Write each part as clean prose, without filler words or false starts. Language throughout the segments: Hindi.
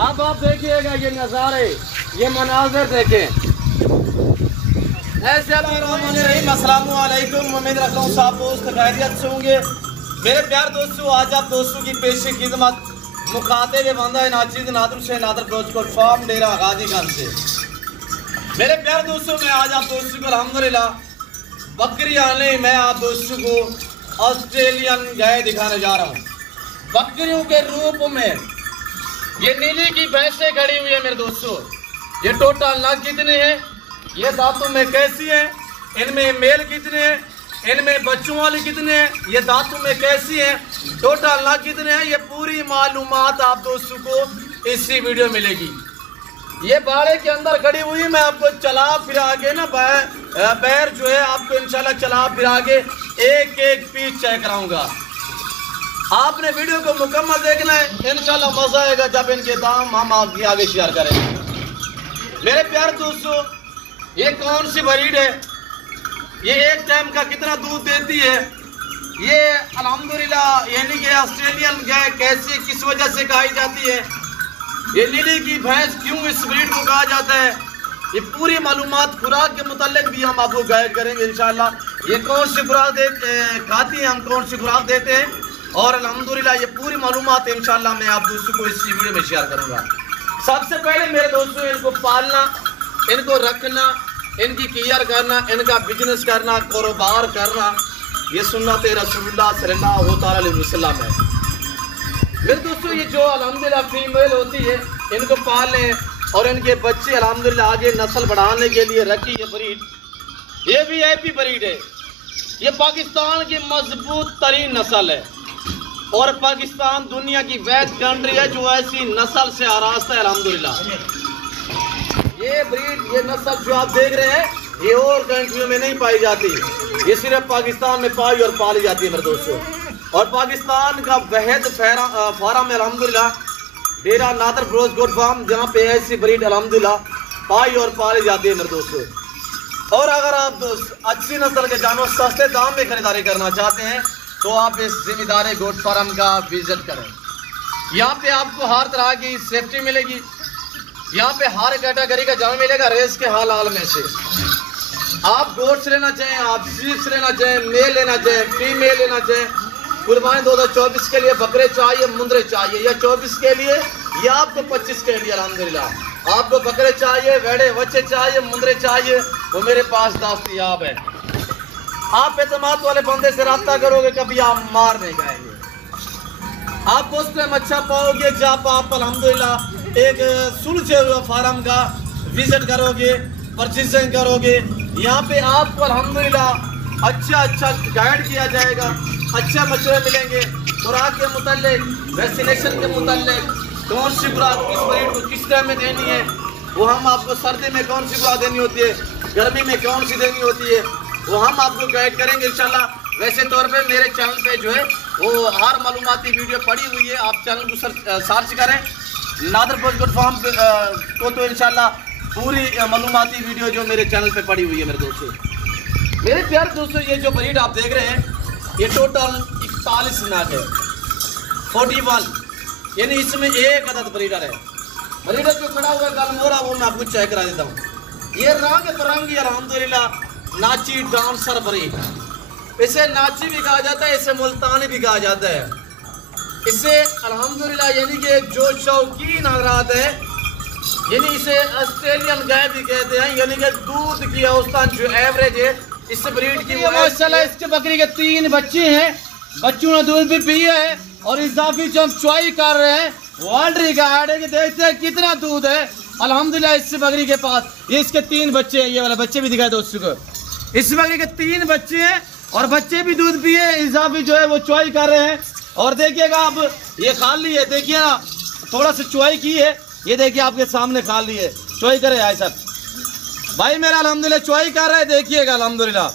अब आप देखिएगा ये नज़ारे, ये मनाज़र देखें। ऐसे अस्सलाम वालेकुम, उम्मीद रखता हूँ सब दोस्त खैरियत से होंगे। मेरे प्यार दोस्तों, आज आप दोस्तों की पेश खिदमत मुखातिब बंदा नाचिद नादर से नादर प्रोजकोट फार्म डेरा गाजीगंज से। मेरे प्यार दोस्तों, मैं आज आप दोस्तों को अल्हम्दुलिल्लाह बकरी आने मैं आप दोस्तों को ऑस्ट्रेलियन गाय दिखाने जा रहा हूँ। बकरियों के रूप में ये नीली की भैंसें खड़ी हुई है मेरे दोस्तों। ये टोटल नग कितने हैं, ये दांतों में कैसी है, इनमें मेल कितने हैं, इनमें बच्चों वाले कितने हैं, ये दांतों में कैसी है, टोटल नग कितने हैं, ये पूरी मालूमात आप दोस्तों को इसी वीडियो में मिलेगी। ये बाड़े के अंदर खड़ी हुई, मैं आपको चला फिरा के ना पैर जो है आपको इंशाल्लाह चला फिरा के एक एक पीस चेक कराऊंगा। आपने वीडियो को मुकम्मल देखना है, इंशाल्लाह मजा आएगा जब इनके दाम हम आपके आगे शेयर करेंगे। मेरे प्यारे दोस्तों, ये कौन सी ब्रीड है, ये एक टाइम का कितना दूध देती है, ये अल्हम्दुलिल्लाह यानी कि ऑस्ट्रेलियन गाय कैसे किस वजह से कही जाती है, ये नीली की भैंस क्यों इस ब्रीड को कहा जाता है, ये पूरी मालूमात खुराक के मुतालिक भी हम आपको गाइड करेंगे इंशाल्लाह। ये कौन सी खुराक खाती है, हम कौन सी खुराक देते हैं, और अल्हम्दुलिल्लाह ये पूरी मालूमात इंशाल्लाह मैं आप दोस्तों को इस वीडियो में शेयर करूंगा। सबसे पहले मेरे दोस्तों, इनको पालना, इनको रखना, इनकी केयर करना, इनका बिजनेस करना, कारोबार करना, ये सुन्नत रसूलुल्लाह सल्लल्लाहु अलैहि वसल्लम है। मेरे दोस्तों, ये जो अल्हम्दुलिल्लाह फीमेल होती है, इनको पालें और इनके बच्चे अल्हम्दुलिल्लाह आगे नस्ल बढ़ाने के लिए रखी ये ब्रीड, ये भी वीआईपी ब्रीड है। ये पाकिस्तान की मजबूत तरीन नस्ल है और पाकिस्तान दुनिया की वैध कंट्री है जो ऐसी नस्ल से आरास्ता है अल्हम्दुलिल्लाह। ये ब्रीड, ये नस्ल जो आप देख रहे हैं, ये और कंट्रियों में नहीं पाई जाती, ये सिर्फ पाकिस्तान में पाई और पाली जाती है मेरे दोस्तों। और पाकिस्तान का वहद फार्म है अल्हम्दुलिल्लाह डेरा नादर ब्रोज गोट फार्म, जहाँ पे ऐसी ब्रीड अल्हम्दुलिल्लाह पाई और पाली जाती है मेरे दोस्तों। और अगर आप अच्छी नस्ल के जानवर सस्ते दाम में खरीदारी करना चाहते हैं तो आप इस जिम्मेदार गोट फार्म का विजिट करें। यहाँ पे आपको हर तरह की सेफ्टी मिलेगी, यहाँ पे हर कैटेगरी का जानवर मिलेगा रेस के हाल हाल में से। आप गोट्स लेना चाहें, आप शीप्स लेना चाहें, मेल लेना चाहें, फीमेल लेना चाहें, कुर्बानी 2024 के लिए बकरे चाहिए, मुंदरे चाहिए, या 24 के लिए या आपको 25 के लिए अल्हम्दुलिल्लाह आपको बकरे चाहिए, वेड़े बच्चे चाहिए, मुंदरे चाहिए, वो मेरे पास दस्तयाब है। आप एतमाद वाले बंदे से रब्ता करोगे, कभी आप मार नहीं जाएंगे। आप पोस्ट में अच्छा पाओगे जब आप अल्हम्दुलिल्लाह एक सुलझे हुए फार्म का विजिट करोगे, परचेजिंग करोगे। यहाँ पे आपको अल्हम्दुलिल्लाह अच्छा गाइड किया जाएगा, अच्छे मशवरे मिलेंगे खुराक के मुतालिक, वैक्सीनेशन के मुतालिक, कौन सी खुराक किस ब्रीड को किस टाइम में देनी है, वो हम आपको सर्दी में कौन सी खुराक देनी होती है, गर्मी में कौन सी देनी होती है, वो हम आपको गाइड करेंगे इंशाल्लाह। वैसे तौर पे मेरे चैनल पे जो है वो हर मालूमाती वीडियो पड़ी हुई है, आप चैनल को सर्च करें नादर ब्रोज गोट फार्म को, तो इंशाल्लाह पूरी मालूमाती वीडियो जो मेरे चैनल पे पड़ी हुई है मेरे दोस्तों। मेरे प्यारे दोस्तों, ये जो ब्रीड आप देख रहे हैं, ये टोटल 41 नाग है, 41, यानी इसमें एक अदद ब्रीडर है। ब्रीडर जो खड़ा हुआ है गलमोरा, वो मैं आपको चेक करा देता हूँ। ये रंग बिरंगी अल्हम्दुलिल्लाह नाची डांसर ब्रीड, इसे नाची भी कहा जाता है, इसे मुल्तानी भी कहा जाता है। इसे अल्हम्दुलिल्लाह यानी कि जो शौकीन हजरात है, यानी इसे ऑस्ट्रेलियन गाय भी कहते हैं, यानी कि दूध की औसतन जो एवरेज है इस ब्रीड की, माशाल्लाह इसके बकरी के 3 बच्चे हैं, बच्चों ने दूध भी पिया है। और इजाफी जो हम चॉइस कर रहे हैं वर्ल्ड रिकॉर्ड है कि देखते हैं कितना दूध है अल्हम्दुलिल्लाह इस बकरी के पास। ये इसके 3 बच्चे हैं, ये वाला बच्चे भी दिखाए दोस्तों को, इस बकरी के 3 बच्चे हैं और बच्चे भी दूध पिए, इजाफी जो है वो चॉइस कर रहे हैं। और देखिएगा आप, ये खाली है, देखिए ना, थोड़ा सा चॉइस की है, ये देखिए आपके सामने खाली है, चॉइस करे भाई साहब, भाई मेरा अल्हम्दुलिल्लाह चॉइस कर रहे हैं, देखिएगा अल्हम्दुलिल्लाह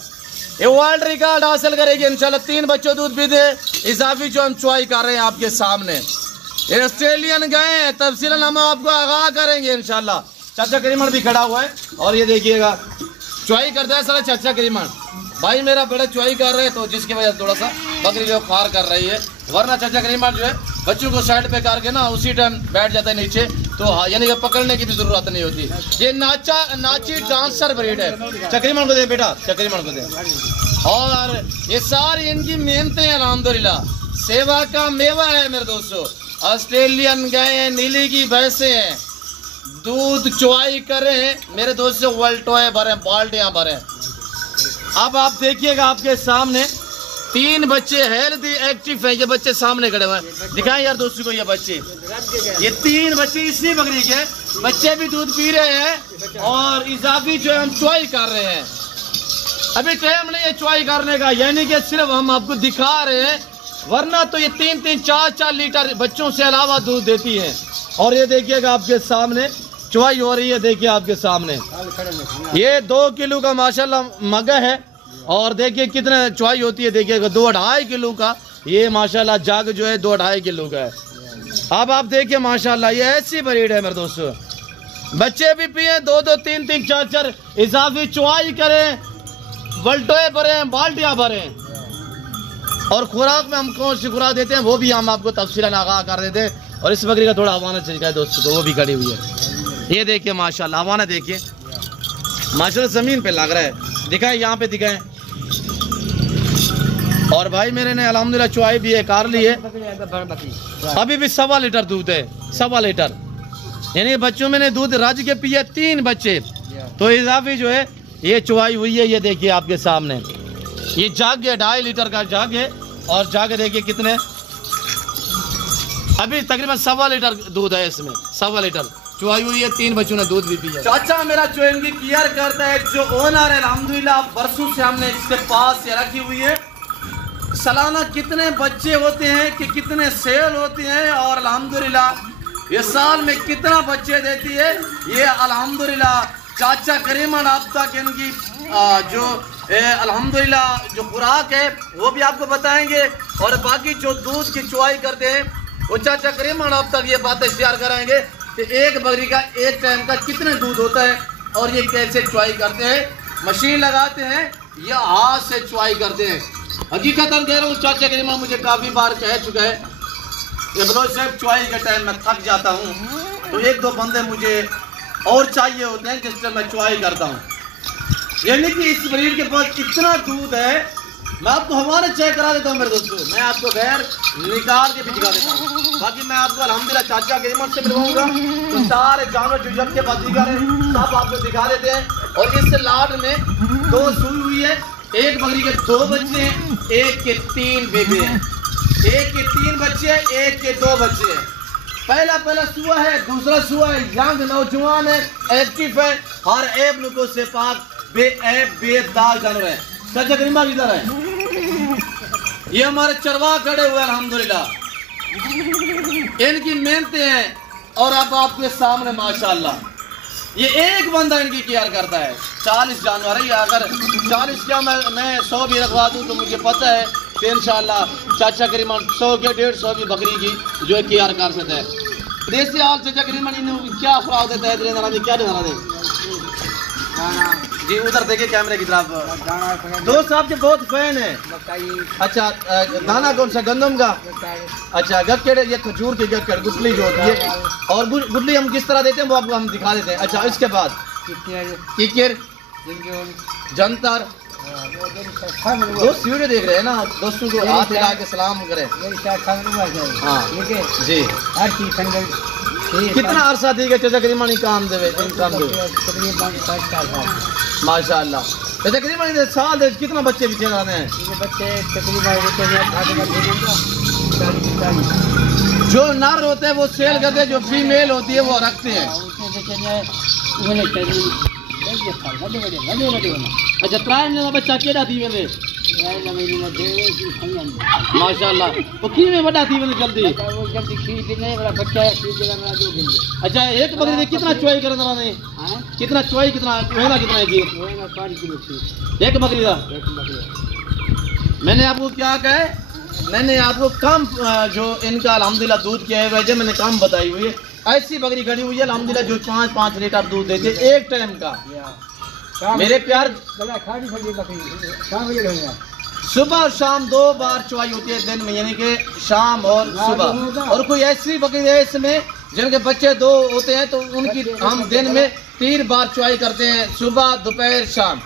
ये वर्ल्ड रिकॉर्ड हासिल करेगी इंशाल्लाह। 3 बच्चों दूध पीते, इजाफी जो हम चॉइस कर रहे हैं आपके सामने, ये ऑस्ट्रेलियन गए हैं, तफसीलन हम आपको आगाह करेंगे इंशाल्लाह। चाचा करीमन भी खड़ा हुआ है और ये देखिएगा चॉइस करता है सारा चाचा करीमन भाई मेरा बड़ा चॉइस कर रहे हैं, तो जिसकी वजह से थोड़ा सा बकरी जो खार कर रही है, वरना चाचा करीमन जो है बच्चों को साइड पे करके ना उसी टाइम बैठ जाता है नीचे, तो यानी कि पकड़ने की भी जरूरत नहीं होती। ये नाची डांसर ब्रीड है। चक्रीमन को दे बेटा, चक्रीमन को दे। और ये सारी इनकी मेहनतें अल्हम्दुलिल्लाह सेवा का मेवा है मेरे दोस्तों। ऑस्ट्रेलियन गाय हैं, नीली की भैंसे हैं, दूध चुवाई करें मेरे दोस्तों, वल्टोए भरे, बाल्टियां भरे। अब आप देखिएगा आपके सामने 3 बच्चे हेल्दी एक्टिव हैं। ये बच्चे सामने खड़े हुए हैं, दिखाएं यार दोस्तों को ये बच्चे। ये 3 बच्चे इसी बकरी के बच्चे भी दूध पी रहे हैं और इजाफी जो है हम चुवाई कर रहे हैं। अभी टाइम नहीं है चुवाई करने का, यानी कि सिर्फ हम आपको दिखा रहे हैं, वरना तो ये 3-3, 4-4 लीटर बच्चों से अलावा दूध देती है। और ये देखिएगा आपके सामने चुवाई हो रही है, देखिए आपके सामने ये 2 किलो का माशाल्लाह मगा है। और देखिए कितने चुवाई होती है, देखिएगा 2-2.5 किलो का ये माशाल्लाह जग जो है 2-2.5 किलो का है। अब आप देखिए माशाल्लाह ये ऐसी ब्रीड है मेरे दोस्तों, बच्चे भी पिए 2-2, 3-3, 4-4 इजाफी चुवाई करें, वल्टोए भरें, बाल्टियां भरें। और खुराक में हम कौन सी खुराक देते हैं वो भी हम आपको तफसीलन आगाह कर देते हैं। और इस बकरी का थोड़ा हवाना चाहिए दोस्तों, तो वो भी खड़ी हुई है। ये देखिए माशाल्लाह हवाना देखिए माशाल्लाह ज़मीन पे लग रहा है, दिखाएं यहाँ पे दिखाएं। और भाई मेरे ने अल्हम्दुलिल्लाह चुवाई भी है, कार ली है। अभी भी 1.25 लीटर दूध है, 1.25 लीटर, यानी बच्चों में ने दूध रज के पिए 3 बच्चे, तो इजाफी जो है ये चुवाई हुई है। ये देखिए आपके सामने ये जग है, 2.5 लीटर का जग है। और जग देखिए कितने, अभी तकरीबन 1.25 लीटर दूध है इसमें, 1.25 लीटर चुवाई हुई है, 3 बच्चों ने दूध भी पिया। चाचा मेरा जो इनकी केयर करता है, जो ओनर है अल्हम्दुलिल्लाह, बरसों से हमने इसके पास से रखी हुई है। सालाना कितने बच्चे होते हैं कि कितने सेल होते हैं, और अल्हम्दुलिल्लाह ये साल में कितना बच्चे देती है, ये अल्हम्दुलिल्लाह चाचा करीमन आप तक इनकी जो अल्हम्दुलिल्लाह जो खुराक है वो भी आपको बताएंगे। और बाकी जो दूध की चुवाई करते हैं वो चाचा करीमन आप तक ये बातें शेयर कराएंगे कि एक बकरी का एक टाइम का कितने दूध होता है और ये कैसे चुवाई करते हैं, मशीन लगाते हैं या हाथ से चुवाई करते हैं। हकीकतन कह रहा हूँ चाचा करीमन मुझे काफ़ी बार कह चुका है कि बलोच साहब चुवाई के टाइम में थक जाता हूँ, तो 1-2 बंदे मुझे और चाहिए होते हैं जिससे मैं चुवाई करता हूँ। यानी कि इस ब्रीड के पास इतना दूध है, मैं आपको हमारे चेक करा देता हूँ मेरे दोस्तों, मैं आपको गैर निकाल के भी दिखा देता हूँ। बाकी मैं आपको अल्हम्दुलिल्लाह चाचा के हिम्मत से मिलवाऊंगा, तो सारे जानवर जो जब के बाद दिखा रहे हैं सब आपको दिखा देते हैं। और इस लाड में 2 सुई हुई है, एक बकरी के 2 बच्चे हैं, एक के 3 बेबे हैं, एक के 3 बच्चे हैं, एक के 2 बच्चे हैं। पहला सुआ है, दूसरा सुआ है, यंग नौजवान है, एक्टिव है, हर ऐब नुको से पाक बेऐब बेदाग जानवर है। चाचा करीमा किधर है? ये हमारे चरवा खड़े हुए अल्हम्दुलिल्लाह, इनकी मेहनतें हैं। और अब आपके सामने माशाल्लाह ये एक बंदा इनकी केयर करता है। 40 जानवर है, अगर 40 क्या मैं 100 भी रखवा दूँ तो मुझे पता है कि इंशाल्लाह चाचा करीमन 100 के 150 भी बकरी की जो है केयर कर सकते हैं। देसी हाल चाचा करीमन इन्हें क्या खुराक देता है, क्या देना दे जी? उधर देखिए कैमरे की तरफ, दोस्त आपके बहुत फैन है। अच्छा दाना कौन सा, गंदम का? अच्छा गक्केड़, ये खजूर की गक्केड़ गुटली जो होती है, और गुटली हम किस तरह देते हैं वो आपको हम दिखा देते हैं। अच्छा इसके बाद किकर, जंतर, दोस्त वीडियो देख रहे हैं ना, दोस्तों को हाथ हिला के सलाम करें। हाँ जी, हर चीज कितना अरसा दी गया चाचा करीमन काम देवे, माशाल्लाह। चाचा करीमन साल दे कितना बच्चे पीछे लाने हैं? जो नर होते हैं वो सेल करते हैं, जो फीमेल होती है वो रखते हैं। अच्छा प्राइम बच्चा केड़ा थी वेंदे माशाल्लाह, तो की में बड़ा थी वेंदे जल्दी अच्छा एक बकरी दे कितना चुवाई करन रहा कितना चुवाई कितना वेला कितना है जी? 5 किलो एक बकरी दा। मैंने आपको क्या कहा है, मैंने आपको कम जो इनका अल्हम्दुलिल्लाह दूध की एवरेज है मैंने कम बताई हुई है। ऐसी बकरी खड़ी हुई है अल्हम्दुलिल्लाह जो 5-5 लीटर दूध देते एक टाइम का। मेरे प्यार सुबह और शाम 2 बार चुवाई होती है दिन में, यानी कि शाम और सुबह। और कोई ऐसी बकरी है इसमें जिनके बच्चे 2 होते हैं तो उनकी हम दिन में 3 बार चुवाई करते हैं, सुबह दोपहर शाम।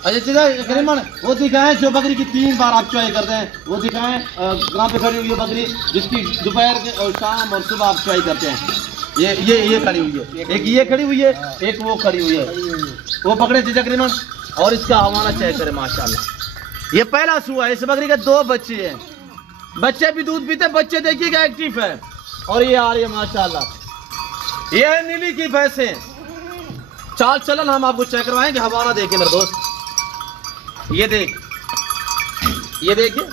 अच्छा तकरीबन वो दिखाएं जो बकरी की 3 बार आप चुवाई करते हैं, वो दिखाएं कहाँ पे खड़ी हुई है बकरी जिसकी दोपहर के और शाम और सुबह आप चुवाई करते हैं। ये खड़ी हुई है, एक ये खड़ी हुई है, एक वो खड़ी हुई है, वो पकड़े थे तकरीबन। और इसका हवाना चेक करें माशाल्लाह। ये पहला सुआ है, इस बकरी के 2 बच्चे हैं, बच्चे भी दूध पीते, बच्चे देखिएगा एक्टिव है। और ये आ रही है माशाल्लाह, ये है नीली की भैंसे। चाल चलन हम आपको चेक करवाएंगे, हवाना देखिए मेरे दोस्त। ये देखिए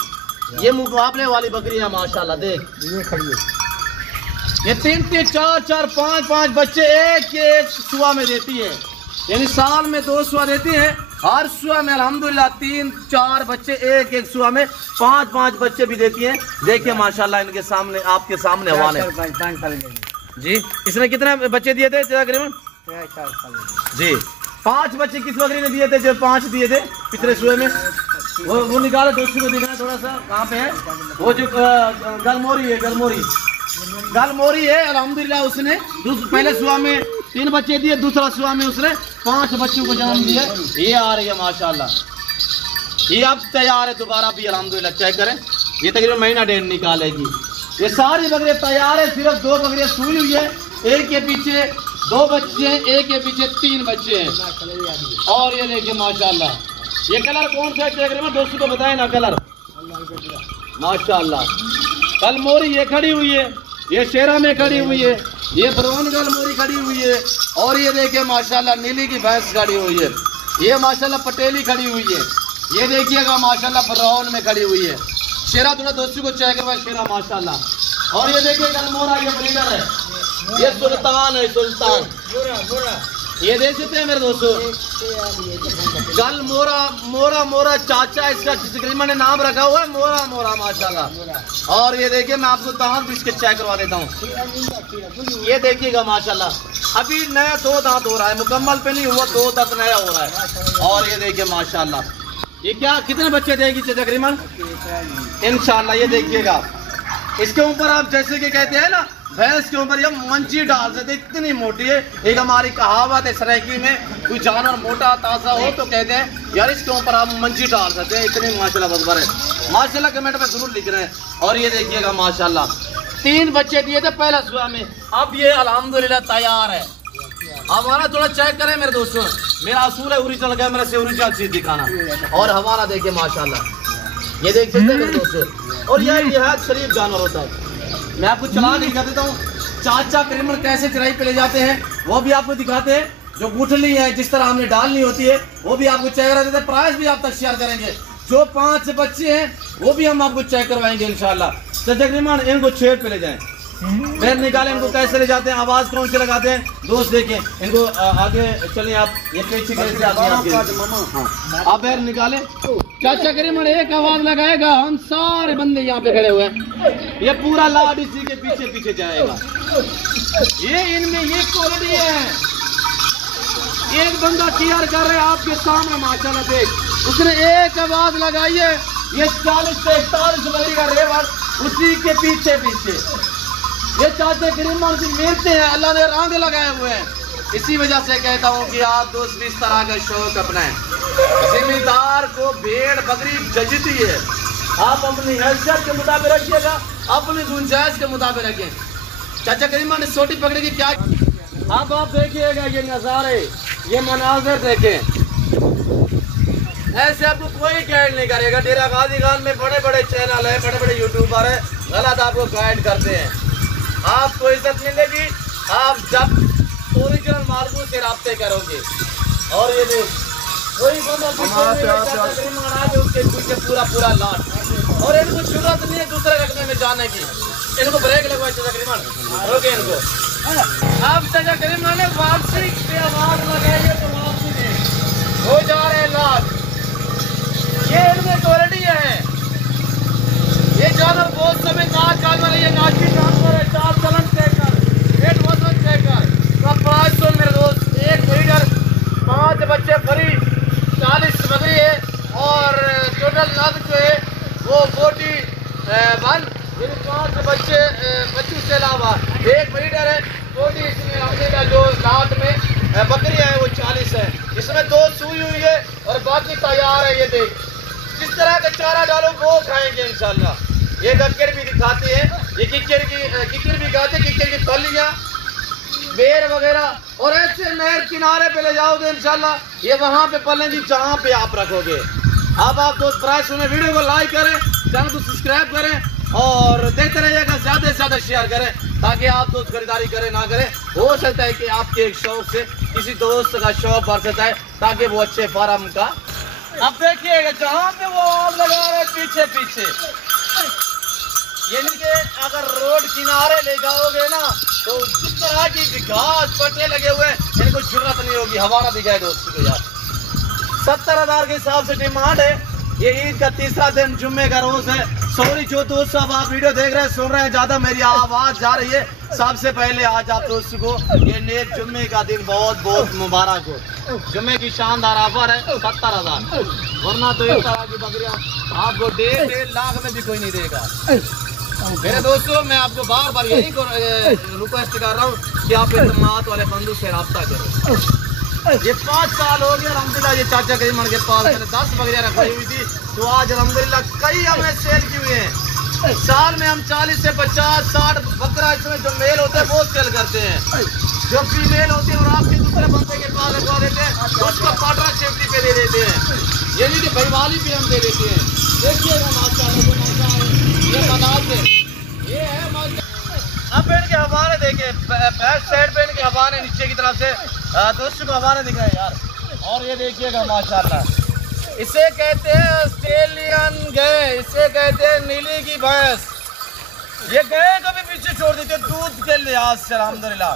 ये मुकाबले वाली बकरी है माशाल्लाह। देख ये खड़ी है, ये 3-3 4-4 5-5 बच्चे एक सुआ में देती है, यानी साल में 2 सुआ देती है। हर सुआ में अल्हम्दुलिल्लाह 3-4 बच्चे, एक सुआ में 5-5 बच्चे भी देती हैं। देखिए माशाल्लाह इनके सामने, आपके सामने हवाले जी। इसने कितने बच्चे दिए थे तकरीबन? जी 5 बच्चे किस बकरी ने दिए थे? जो 5 दिए थे पिछले सुए में, वो निकाले दोस्तों को दिखाना थोड़ा सा, कहाँ पे है वो जो गलमोरी है, गलमोरी है अल्हम्दुलिल्लाह। उसने पहले सुआ में 3 बच्चे दिए, दूसरा सुआ में उसने 5 बच्चों को जन्म दिया। ये आ रही है माशाल्लाह, ये अब तैयार है दोबारा भी अल्हम्दुलिल्लाह। चेक करें, ये तकरीबन महीना 1.5 निकालेगी। ये सारी बकरियां तैयार है, सिर्फ 2 बकरियां सूई हुई है, एक के पीछे 2 बच्चे हैं, एक के पीछे 3 बच्चे हैं। और ये देखिए माशाल्लाह, ये कलर कौन सा है दोस्तों को बताएं ना, कलर माशाल्लाह। गलमोरी ये खड़ी हुई है, ये शेरा में खड़ी हुई है, ये ब्राउन गलमोरी खड़ी हुई है। और ये देखिए माशाल्लाह नीली की भैंस खड़ी हुई है, ये माशाल्लाह पटेली खड़ी हुई है। ये देखिएगा माशाल्लाह ब्राउन में खड़ी हुई है। शेरा थोड़ा दोस्तों को चेक करवा, शेरा माशाल्लाह। और ये देखिए गलमोरा, ये ब्रीडर है, ये सुल्तान है, सुल्तान। ये देख सकते हैं मेरे दोस्तों, गल मोरा चाचा इसका तकरीबन ने नाम रखा हुआ है, मोरा माशाल्लाह। और ये देखिए मैं आपको दांत भी इसके चेक करवा देता हूँ। ये देखिएगा माशाल्लाह, अभी नया 2 दांत हो रहा है, मुकम्मल पे नहीं हुआ, 2 दांत नया हो रहा है। और ये देखिए माशाल्लाह, ये क्या कितने बच्चे देगी तकरीबन इंशाल्लाह। ये देखिएगा इसके ऊपर आप जैसे कि कहते हैं ना, भैंस के ऊपर ये मंची डाल सकते, इतनी मोटी है। एक हमारी कहावत है सराइकी में, कोई जानवर मोटा ताजा हो तो कहते हैं यार इसके ऊपर आप मंची डाल सकते हैं, इतनी माशाल्लाह बदबर है माशाल्लाह। कमेंट में जरूर लिख रहे हैं। और ये देखिएगा माशाल्लाह 3 बच्चे दिए थे पहला सुबह में, अब ये अल्हम्दुलिल्लाह तैयार है। हमारा थोड़ा चेक करें मेरे दोस्तों, मेरा असूल है ओरिजिनल कैमरा से ओरिजिनल चीज दिखाना। और हमारा देखिए माशाल्लाह, ये देख सकते हैं मेरे दोस्तों। और यह निहायत शरीफ जानवर होता है। मैं आपको चला के दिखा देता हूँ, चाचा करीमन कैसे चराई पे ले जाते हैं वो भी आपको दिखाते हैं। जो गुठली है जिस तरह हमने डालनी होती है वो भी आपको चेक करा देते हैं। प्राइस भी आप तक शेयर करेंगे। जो 5 बच्चे हैं वो भी हम आपको चेक करवाएंगे इंशाल्लाह। तो तकरीबन इनको छेड़ पे ले जाएं, पैर निकालें, इनको कैसे ले जाते हैं, आवाज कौन से लगाते हैं दोस्त देखें इनको। आगे चलें आप, ये पीछे कैसे आते हैं आप पैर निकालें। चाचा करीमन एक आवाज लगाएगा, हम सारे बंदे यहाँ पे खड़े हुए हैं, ये पूरा लाड इसी के पीछे पीछे जाएगा। ये इनमें ये क्वालिटी है, एक बंदा तैयार कर रहे हैं आपके सामने माशाल्लाह। देख उसने एक आवाज लगाई है, ये 40 से 41 बकरी का रेवर उसी के पीछे पीछे। ये चाचा करीमन से मिलते हैं, अल्लाह ने रंग लगाए हुए हैं। इसी वजह से कहता हूँ कि आप दोस्त इस तरह का शौक अपनाएं। जिम्मेदार को भेड़ बकरी जजती है, आप अपनी हैसियत के मुताबिक रखिएगा, अपनी गुंजाइश के मुताबिक रखें। चाचा करीमन ने छोटी पकड़ी की क्या, अब आप देखिएगा ये नज़ारे, ये मनाजिर देखें, ऐसे आपको कोई गाइड नहीं करेगा। डेरा गाजी खान में बड़े बड़े चैनल है, बड़े बड़े यूट्यूबर है, गलत आपको गाइड करते हैं। आपको इज्जत मिलेगी आप जब ओरिजिनल मालूम से राब्ते करोगे। और ये देख कोई उसके पीछे पूरा लाट। और इनको जरूरत नहीं है दूसरे रखने में जाने की, इनको ब्रेक लगवाए तकरीबन रोके इनको। अब तकरीबन ने वापसी पे आवाज लगाइए तो वापसी में हो जा रहे लाट। ये इनमें क्वालिटी है, ये जानवर बहुत समझदार जानवर है, ये नाची जानवर है। चाल चलन चेक कर, वेट वजन चेक कर। तो प्राइस सुन मेरे दोस्त, एक लीटर 5 बच्चे फ्री, 40 बकरी है और टोटल नग वो 41 5 बच्चों से अलावा एक ब्रीडर है 40। इसमें हमने का जो लाट में बकरियां है वो 40 है। इसमें 2 सूई हुई है और बाकी तैयार है। ये देख जिस तरह का चारा डालो वो खाएंगे इंशाल्लाह। ये गक्कर भी दिखाते हैं, ये किक्कर भी खाते, किक्कर की फलियां बेर वगैरह। और ऐसे नहर किनारे पे ले जाओगे इंशाल्लाह ये वहां पे पलेंगी जहां पे आप रखोगे। अब आप दोस्त प्राइस सुने, वीडियो को लाइक करें, चैनल को सब्सक्राइब करें और देखते रहिएगा, ज्यादा से ज्यादा शेयर करें ताकि आप दोस्त खरीदारी करें ना करें। हो सकता है कि आपके एक शौक से किसी दोस्त का शौक बढ़ सकता है ताकि वो अच्छे फार्म का। अब देखिएगा जहाँ पे वो आग लगा रहे पीछे पीछे, यानी कि अगर रोड किनारे ले जाओगे ना तो जिस तरह की घास पट्टे लगे हुए हैं इनको जरूरत नहीं होगी। हमारा दिखाए दोस्तों को यार 70,000 के हिसाब से डिमांड है। ये ईद का तीसरा दिन जुम्मे का रोज है। सॉरी जो दोस्त सब आप वीडियो देख रहे हैं सुन रहे हैं, ज्यादा मेरी आवाज जा रही है। सबसे पहले आज आप दोस्तों को ये नेक जुम्मे का दिन बहुत बहुत मुबारक हो। जुम्मे की शानदार ऑफर है 70,000, वरना तो इस तरह की बकरियां आपको 1.5 लाख में भी कोई नहीं देगा। मेरे दोस्तों मैं आपको बार बार यही रिक्वेस्ट कर रहा हूँ कि आप इत्मीनान वाले बंधु से रब्ता करें। ये 5 साल हो गया अल्हम्दुलिल्लाह ये चाचा करीमन के पास मैंने 10 बकरियां रखी हुई थी, तो आज अल्हम्दुलिल्लाह कई हमें सेल की हुई हैं। साल में हम 40 से 50-60 बकरा इसमें जो मेल होते हैं वो सेल करते हैं। जो फीमेल होते हैं और आपके दूसरे बंदे के पास रखवा देते हैं तो उसको पार्टनरशिप पे दे देते हैं, यानी कि भाईवाली भी हम दे देते हैं। देखिएगा माशाल्लाह ये मनाज है, ये है माशाल्लाह। अब इनके हवाले देखिए, बैक साइड पे इनके हवाले नीचे की तरफ से दोस्तों को हवाले दिखाए यार। और ये देखिएगा माशाल्लाह इसे कहते हैं ऑस्ट्रेलियन गाय, इसे कहते हैं नीली की भैंस। ये गाय को भी पीछे छोड़ देते दूध के लिहाज से अल्हम्दुलिल्लाह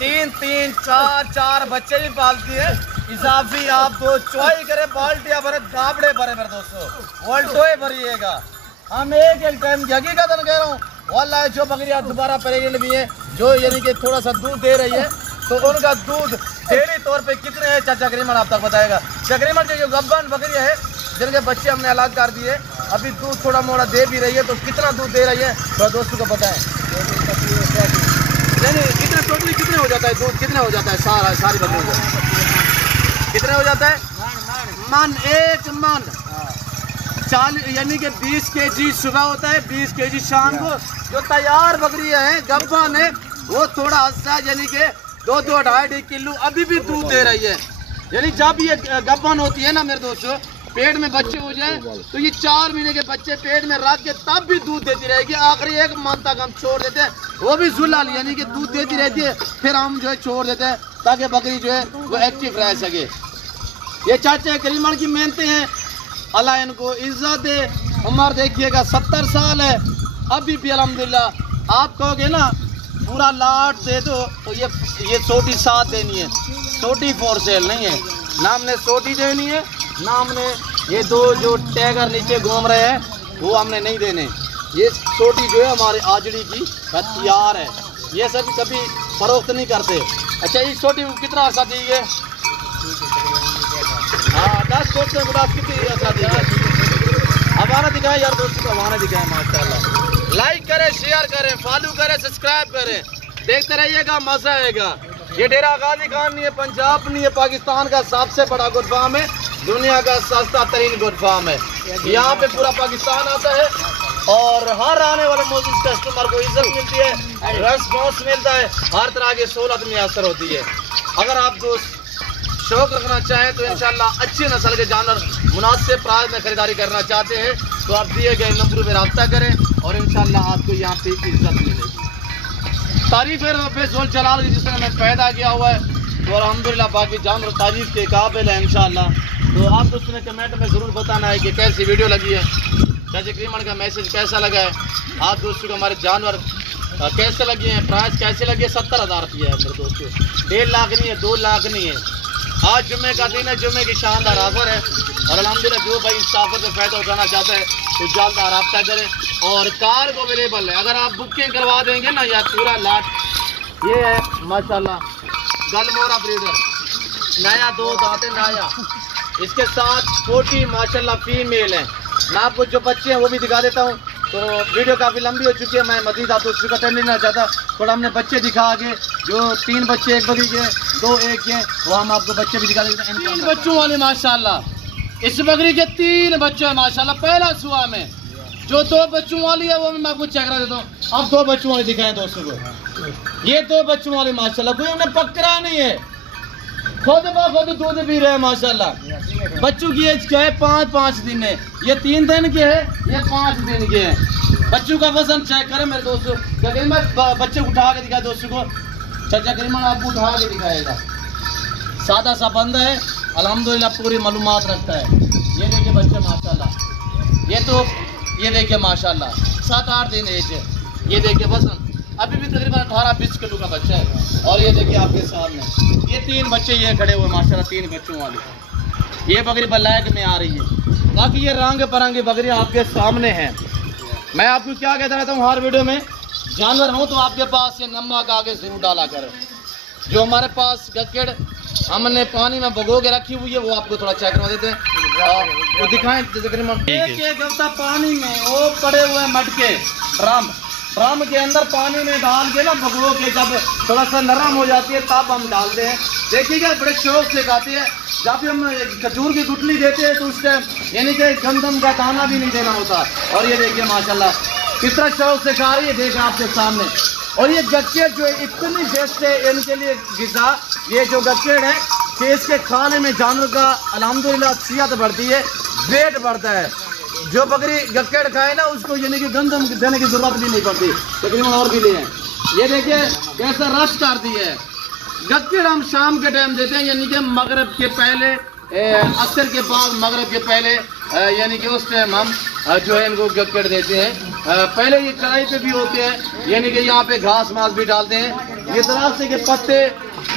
3-3 4-4 बच्चे भी पालती है। इजाफी आप 2 चौई करे बाल्टियां भरे दाबड़े भरे मेरे दोस्तों वोल्टोए भरिएगा। हम एक टाइम की हकीकत कह रहा हूँ वाला जो बकरियां दोबारा प्रेग्नेंट भी है जो यानी कि थोड़ा सा दूध दे रही है तो उनका दूध डेली तौर पे कितने है चाचा करीमन आप तक बताएगा। तकरीबन जो गब्बन बकरियां है जिनके बच्चे हमने अलग कर दिए, अभी दूध थोड़ा मोड़ा दे भी रही है, तो कितना दूध दे रही है थोड़ा दोस्तों को बताएं। नहीं कितने टोटली कितने हो जाता है दूध, कितने हो जाता है सारी बकरियों का कितने हो जाता है? मन 1 मन 40 यानी कि 20 kg सुबह होता है, 20 kg शाम को। जो तैयार बकरियां हैं गब्बन है वो थोड़ा हस्सा यानी कि 2-2.5 किलो अभी भी दूध दे रही है। यानी जब ये गब्बन होती है ना मेरे दोस्तों पेट में बच्चे हो जाए तो ये 4 महीने के बच्चे पेट में रख के तब भी दूध देती रहेगी। आखिरी 1 मंथ तक हम छोड़ देते हैं, वो भी जुलाल यानी कि दूध देती रहती है, फिर हम जो है छोड़ देते हैं ताकि बकरी जो है वो एक्टिव रह सके। ये चाचा करीमन की मेहनतें हैं, अल्लाह इनको इज्जत दे। उम्र देखिएगा 70 साल है अभी भी अल्हम्दुलिल्लाह। आप कहोगे ना पूरा लाट दे दो तो ये सोटी 7 देनी है, सोटी फॉर सेल नहीं है ना, हमने सोटी देनी है ना, हमने ये 2 जो टैगर नीचे घूम रहे हैं वो हमने नहीं देने। ये सोटी जो है हमारे आजड़ी की हथियार है, ये सब कभी फरोख्त नहीं करते। अच्छा इस सोटी को कितना ऐसा दीजिए? हाँ 10 कोट से 50 कितनी ऐसा दीजिए? हमारा दिखाए यार दोस्तों को, हमारा दिखाए माशाल्लाह। लाइक करें, शेयर करें, फॉलो करें, सब्सक्राइब करें, देखते रहिएगा, मजा आएगा। ये डेरा गाजी खान नहीं है, पंजाब नहीं है, पाकिस्तान का सबसे बड़ा गुड फार्म है, दुनिया का सस्ता तरीन गुड फार्म है। यहाँ पे पूरा पाकिस्तान आता है और हर आने वाले मौजूद कस्टमर को इज्जत मिलती है, रेस्पॉन्स मिलता है, हर तरह की सहूलत मैसर होती है। अगर आप दोस्त शौक रखना चाहें तो इंशाल्लाह अच्छी नस्ल के जानवर मुनासिब प्राइस में खरीदारी करना चाहते हैं तो आप दिए गए नंबर पे रब्ता करें और इंशाल्लाह आपको यहाँ पे इज्जत मिलेगी। तारीफ है रब्बे ज़ुल जलाल की जिसने हमें पैदा किया हुआ है तो अल्हम्दुलिल्लाह बाकी जानवर तारीफ के काबिल है इंशाल्लाह। तो आप दोस्तों ने कमेंट में ज़रूर बताना है कि कैसी वीडियो लगी है, चाचा करीमन का मैसेज कैसा लगा है, आप दोस्तों को हमारे जानवर कैसे लगे हैं, प्राइस कैसे लगे। 70,000 रुपये है मेरे दोस्तों, 1.5 लाख नहीं है, 2 लाख नहीं है। आज जुम्मे का दिन है, जुम्मे की शानदार ऑफर है और अल्हम्दुलिल्लाह जो भाई इस ऑफर से फ़ायदा उठाना चाहता है तो जल्द रब्ता करें। और कार को अवेलेबल है, अगर आप बुकिंग करवा देंगे ना या पूरा लाट ये है माशाल्लाह गलमोरा ब्रीडर नया 2 दांते नया, इसके साथ 40 माशाल्लाह फीमेल है, मैं आपको जो बच्चे हैं वो भी दिखा देता हूँ। तो वीडियो काफ़ी लंबी हो चुकी है, मैं मज़ीद आप उसका टाइम नहीं लेना चाहता। थोड़ा हमने बच्चे दिखा आगे, जो 3 बच्चे एक बकरी के, 2 एक के, वो हम आपको बच्चे भी दिखा देते हैं। 3 बच्चों वाले माशाल्लाह, इस बकरी के 3 बच्चे हैं माशाल्लाह। पहला सुआ में जो 2 बच्चों वाली है वो मैं आपको चेक करा देता हूँ। अब 2 बच्चों वाली दिखाएं दोस्तों को। ये 2 बच्चों वाली माशाल्लाह, कोई उन्हें पकड़ा नहीं है, खुद खुद दूध पी रहे हैं माशाल्लाह। बच्चों की एज क्या है? 5-5 दिन है। ये 3 दिन के है, ये 5 दिन के हैं। बच्चों का वजन चेक करें मेरे दोस्तों। मैं बच्चे उठा के दिखाया दोस्तों को, चाचा करीमन आपको उठा के दिखाएगा। सादा सा बंदा है, अल्हम्दुलिल्लाह पूरी मालूमात रखता है। ये देखिए बच्चे माशाल्लाह, ये देखिए माशाल्लाह 7-8 दिन एज है। ये देखिए वजन अभी भी तकरीबन 18-20 किलो का बच्चा है। और ये देखिए आपके सामने ये 3 बच्चे ये खड़े हुए माशाल्लाह, 3 बच्चों वाले। ये बकरी बलायक में आ रही है। बाकी ये रंग बिरंगी बकरी आपके सामने है। मैं आपको क्या कहता रहता हूँ हर वीडियो में, जानवर हो तो आपके पास ये नमक आगे जरूर डाला करें। जो हमारे पास गक्केड़ हमने पानी में भगो के रखी हुई है वो आपको थोड़ा चेक करवा देते हैं। वो दिखाएं एक हफ्ता पानी में वो पड़े हुए मटके ड्रम के अंदर पानी में डाल के ना भगो के, जब थोड़ा सा नरम हो जाती है तब हम डालते हैं। देखिएगा बड़े शौक से खाते हैं। जब हम खजूर की गुठली देते हैं तो उस टाइम यानी कि गंदम का दाना भी नहीं देना होता। और ये देखिए माशाल्लाह किस तरह शौक से खा रही है, देखें आपके सामने। और ये गक्केड़ जो इतनी बेस्ट है इनके लिए गिज़ा, ये जो गक्केड़ है कि इसके खाने में जानवर का अल्हम्दुलिल्लाह सेहत बढ़ती है, वेट बढ़ता है। जो बकरी गक्केड़ खाए ना उसको यानी कि गंदम देने की जरूरत भी नहीं पड़ती। तकरीबन और भी लिए ये देखिए कैसा रश करती है। गक्केड़ हम शाम के टाइम देते हैं, यानी कि मगरब के पहले, असर के बाद, मगरब के पहले, यानी कि उस टाइम हम जो है इनको गक्केड़ देते हैं। पहले ये चढ़ाई पे भी होते हैं, यानी कि यहाँ पे घास मास भी डालते हैं। ये दरासे के पत्ते,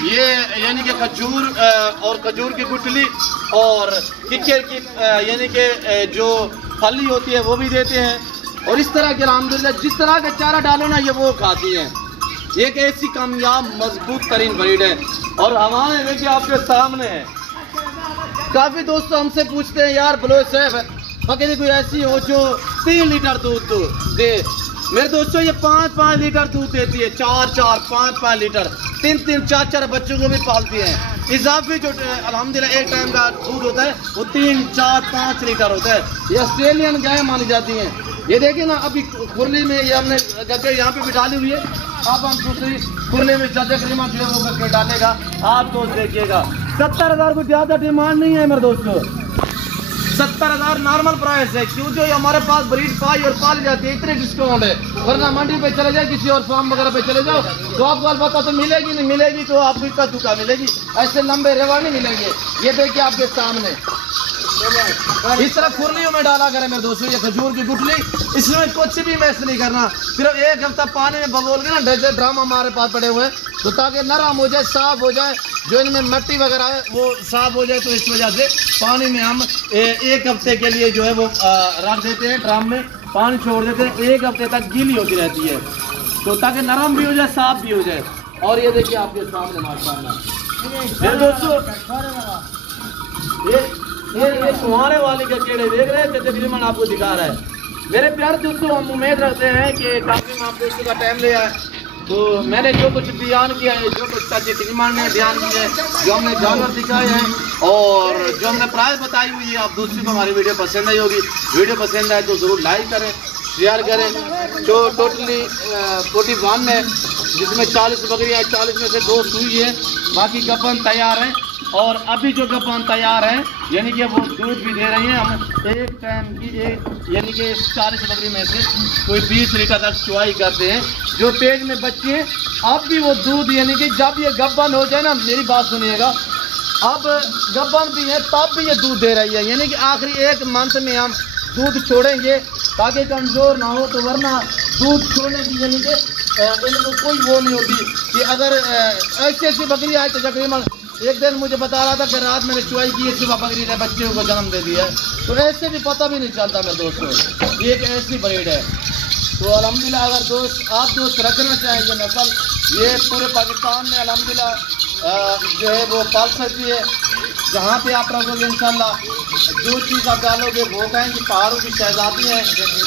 ये यानी कि खजूर और खजूर की गुठली और किक्कर की यानी कि जो फली होती है वो भी देते हैं। और इस तरह के अल्हम्दुलिल्लाह जिस तरह का चारा डालो ना ये वो खाती हैं। एक ऐसी कामयाब मजबूत तरीन ब्रीड है। और हमारे देखिए आपके सामने है। काफ़ी दोस्त हमसे पूछते हैं यार बलोच साहब बकरी कोई ऐसी हो जो 3 लीटर दूध दे। मेरे दोस्तों ये 5-5 लीटर दूध देती है, 4-4, 5-5 लीटर, 3-3, 4-4 बच्चों को भी पालती हैं। इजाफी जो अल्हम्दुलिल्लाह एक टाइम का दूध होता है वो 3, 4, 5 लीटर होता है। ये ऑस्ट्रेलियन गाय मानी जाती हैं। ये देखिए ना अभी खुरली में ये हमने गक्केड़ यहाँ पे भी डाली हुई है। अब हम दूसरी खुरली में चाचा करीमा जो है वो गक्केड़ डालेगा। आप दोस्त देखिएगा 70,000 को ज़्यादा डिमांड नहीं है मेरे दोस्तों, 70,000 नॉर्मल प्राइस है। क्यों जो हमारे पास ब्रीड पाई और पाली जाती है इतने डिस्काउंट है। वरना मंडी पे चले जाए किसी और फार्म वगैरह पे चले जाओ तो आपको अलबत्ता तो मिलेगी नहीं मिलेगी, तो आपको इक्का दुक्का मिलेगी, ऐसे लंबे रेवा नहीं मिलेंगे। ये देखिए आपके सामने इस तरह खुरलियों में डाला करें मेरे दोस्तों। ये खजूर की गुठली, इसमें कुछ भी मैस नहीं करना, सिर्फ 1 हफ्ता पानी में भगोल के ना ढेर ड्राम हमारे पास पड़े हुए हैं तो ताकि नरम हो जाए, साफ हो जाए, जो इनमें मिट्टी वगैरह है वो साफ हो जाए। तो इस वजह से पानी में हम 1 हफ्ते के लिए जो है वो रख देते हैं, ड्राम में पानी छोड़ देते हैं। 1 हफ्ते तक गीली होती रहती है तो ताकि नरम भी हो जाए, साफ भी हो जाए। और ये देखिए आपके सामने माशाल्लाह दोस्तों ये सुहाने वाली गक्केड़े देख रहे हैं, तकरीबन आपको दिखा रहा है। मेरे प्यारे दोस्तों हम उम्मीद रखते हैं कि काफ़ी आप दोस्तों का टाइम लिया है। तो मैंने जो कुछ बयान किया है, जो कुछ तकरीबन ने बयान किया है, जो हमने जानवर दिखाए हैं और जो हमने प्राइस बताई हुई है, आप दोस्तों को हमारी वीडियो पसंद आई होगी। वीडियो पसंद आए तो ज़रूर लाइक करें, शेयर करें। जो टोटली 41 है जिसमें 40 बकरियाँ हैं, 40 में से 2 सूई है, बाकी गपन तैयार हैं। और अभी जो गपन तैयार है यानी कि वो दूध भी दे रही हैं। हम एक टाइम की यानी कि 40 बकरी में से कोई 20 लीटर तक चुवाई करते हैं। जो पेट में बच्चे हैं अब भी वो दूध यानी कि जब ये गपन हो जाए ना, मेरी बात सुनिएगा, अब गपन भी है तब भी ये दूध दे रही है। यानी कि आखिरी 1 मंथ में हम दूध छोड़ेंगे ताकि कमज़ोर ना हो। तो वरना दूध छोड़ने की यानी कि इनको कोई वो नहीं होती कि अगर ऐसी बकरी आए तो तकरीबन एक दिन मुझे बता रहा था कि रात मैंने चुवाई की है, सुबह बकरी ने बच्चे को जन्म दे दिया है। तो ऐसे भी पता भी नहीं चलता मेरे दोस्तों, ये एक ऐसी ब्रीड है। तो अल्हम्दुलिल्लाह अगर आप दोस्त रखना चाहें ये नस्ल, ये पूरे पाकिस्तान में अल्हम्दुलिल्लाह जो है वो पाल सकती है। जहाँ पे आप रखोगे इंशाल्लाह जो चीज़ आप डालोगे वो कहेंगे पहाड़ों की शहजादी है,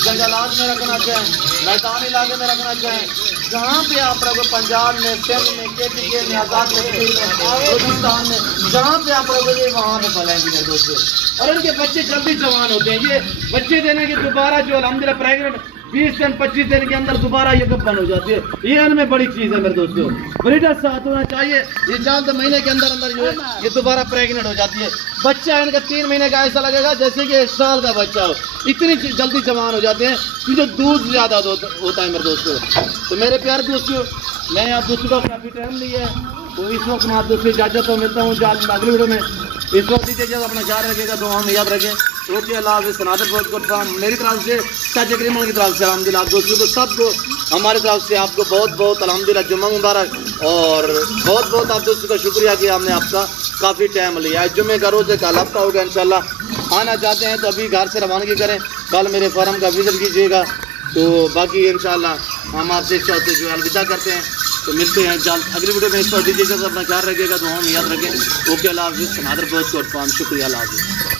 जंगलात में रखना चाहें, मैदान इलाके में रखना चाहें, जहाँ पे आप रखो, पंजाब में, सिंध में, KPK में, आज़ाद कश्मीर में, बलूचिस्तान में, जहाँ पे आप रखोगे वहाँ पे फैलेंगे मेरे दोस्तों। और इनके बच्चे जल्दी जवान होते हैं। ये बच्चे देने के दोबारा जो अल्हम्दुलिल्लाह प्रेगनेंट 20 दिन 25 दिन के अंदर दोबारा ये बन हो जाती है। ये इनमें बड़ी चीज़ है मेरे दोस्तों, ब्रीडर साथ होना चाहिए। ये 4 महीने के अंदर अंदर जो है ये दोबारा प्रेग्नेंट हो जाती है। बच्चा इनका 3 महीने का ऐसा लगेगा जैसे कि 1 साल का बच्चा हो, इतनी जल्दी जवान हो जाते हैं क्योंकि दूध ज़्यादा होता है मेरे दोस्तों। तो मेरे प्यारे दोस्तों, मैं आप दोस्तों का काफ़ी टाइम लिया है, तो इस वक्त मैं आप दोस्तों इजाज़त तो मिलता हूँ अगली वीडियो में। इस वक्त दीजिए अपना ख्याल रखेगा, तो हम याद रखें। ओके, अल्लाह हाफ़िज़। सनातन फौज को मेरी तरफ से, ताज करीमन की तरफ से अल्हम्दुलिल्लाह आप दोस्तों को सबको हमारी तरफ से आपको बहुत बहुत अल्हम्दुलिल्लाह जुम्मा मुबारक और बहुत बहुत आप दोस्तों का शुक्रिया कि हमने आपका काफ़ी टाइम लिया है। जुम्मे का रोज़ कल हफ्ता होगा इंशाल्लाह। आना चाहते हैं तो अभी घर से रवानगी करें, कल मेरे फार्म का विजिट कीजिएगा। तो बाकी इंशाल्लाह हम आपसे चौथे जो अलविदा करते हैं, तो मिलते हैं जल्द अगली वीडियो में। इस पर दीजिएगा, अपना ख्याल रखिएगा, तो हम याद रखें। ओके, अल्लाह हाफ़िज़। सनातन फौज को शुक्रिया, अल्लाह हाफ़िज़।